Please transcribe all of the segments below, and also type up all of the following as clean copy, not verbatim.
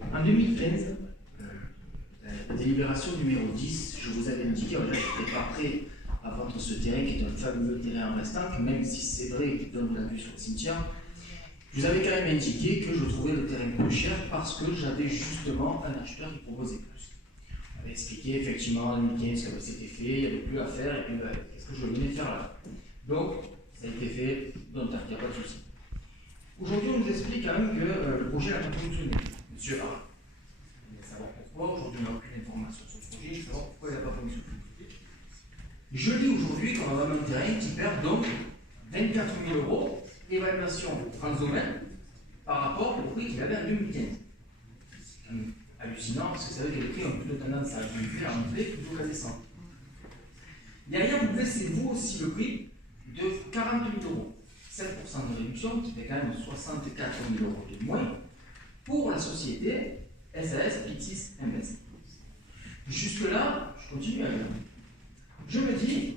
En 2015, la délibération numéro 10, je vous avais indiqué, je n'étais pas prêt à vendre ce terrain qui est un fabuleux terrain en restant, même si c'est vrai qu'il donne de la vue sur le cimetière. Je vous avais quand même indiqué que je trouvais le terrain peu cher parce que j'avais justement un acheteur qui proposait plus. On avait expliqué effectivement en 2015 que c'était fait, il n'y avait plus à faire, et puis qu'est-ce que je venais faire là. Donc, ça a été fait, donc il n'y a pas de souci. Aujourd'hui, on nous explique quand même que le projet n'a pas fonctionné. Monsieur A. Il va savoir pourquoi, aujourd'hui on n'a aucune information sur ce projet, je vais savoir pourquoi il n'a pas fonctionné. Je dis aujourd'hui qu'on va avoir un terrain qui perd donc 24 000 € évaluation Transdomaine par rapport au prix qu'il avait en 2015. C'est quand même hallucinant parce que c'est vrai que les prix ont plutôt tendance à diminuer, à monter plutôt qu'à descendre. Derrière, vous baissez vous aussi le prix de 40 000 €. 7% de réduction qui fait quand même 64 000 € de moins pour la société SAS Pixis MS. Jusque-là, je continue à lire. Je me dis,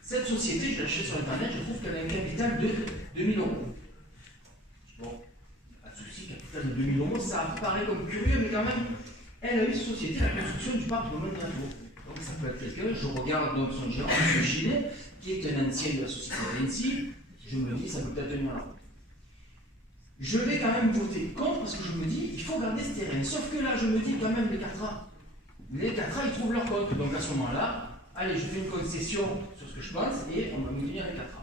cette société, je l'achète sur Internet, je trouve qu'elle a un capital de 2 000 €. Bon, pas de souci, capital de 2 000 €, ça paraît comme curieux, mais quand même, elle a eu société la construction du parc de Mondragon. Donc ça peut être quelqu'un, je regarde donc son gérant, M. Gilet, qui est un ancien de la société Vinci, je me dis, ça peut peut-être tenir la route. Je vais quand même voter contre parce que je me dis, il faut garder ce terrain. Sauf que là, je me dis quand même, les 4A, ils trouvent leur compte. Donc à ce moment-là, allez, je fais une concession sur ce que je pense et on va me donner les 4A.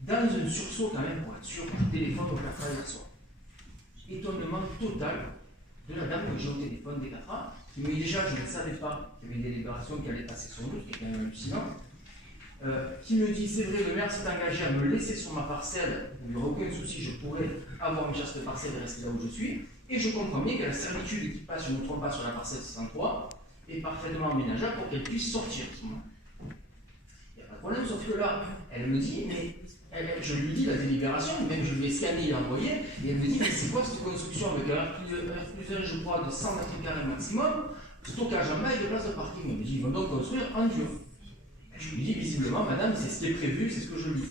Dans un sursaut quand même, pour être sûr, je téléphone au 4A hier soir. Étonnement total de la dame que j'ai au téléphone des 4A, qui me dit déjà, je ne savais pas qu'il y avait une délibération qui allait passer sur nous, ce qui est quand même hallucinant. Qui me dit, c'est vrai, le maire s'est engagé à me laisser sur ma parcelle, il n'y aura aucun souci, je pourrais avoir une chasse de parcelle et rester là où je suis, et je comprends bien que la servitude qui passe, je ne me trompe pas, sur la parcelle 63, est parfaitement aménageable pour qu'elle puisse sortir. Il n'y a pas de problème, sauf que là, elle me dit, mais je lui dis la délibération, même je lui ai scanné et envoyé, et elle me dit, mais c'est quoi cette construction avec un R+1, je crois, de 100 m² maximum, stockage en bas et de place de parking. Elle me dit, ils vont donc construire en dur. Je lui dis visiblement, madame, c'est ce qui est prévu, c'est ce que je lis.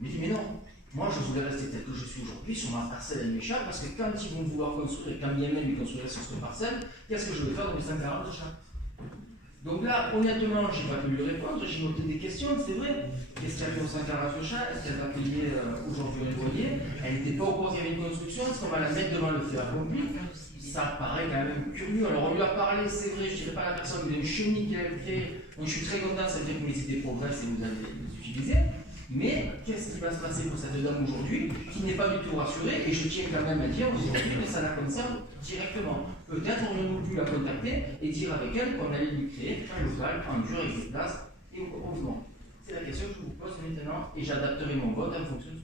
Il me dit, mais non, moi je voulais rester tel que je suis aujourd'hui sur ma parcelle à Méchal, parce que quand ils vont vouloir construire, quand bien même ils construiraient sur cette parcelle, qu'est-ce que je vais faire dans les 140 de chaque? Donc là, honnêtement, je n'ai pas pu lui répondre, j'ai noté des questions, c'est vrai. Qu'est-ce qu'il y a fait au 140 de chaque? Est-ce qu'elle va payer aujourd'hui un loyer? Elle n'était pas au courant qu'il y avait une construction, est-ce qu'on va la mettre devant le fait accompli? Ça paraît quand même curieux. Alors on lui a parlé, c'est vrai, je ne dirais pas à la personne, mais d'une chenille qu'elle fait. Donc je suis très content, ça veut dire que mes idées progressent et vous allez les utiliser. Mais qu'est-ce qui va se passer pour cette dame aujourd'hui, qui n'est pas du tout rassurée, et je tiens quand même à dire aujourd'hui, mais ça la concerne directement. Peut-être aurions-nous pu la contacter et dire avec elle qu'on allait lui créer un local en dur avec des places et au mouvement. C'est la question que je vous pose maintenant, et j'adapterai mon vote en fonction de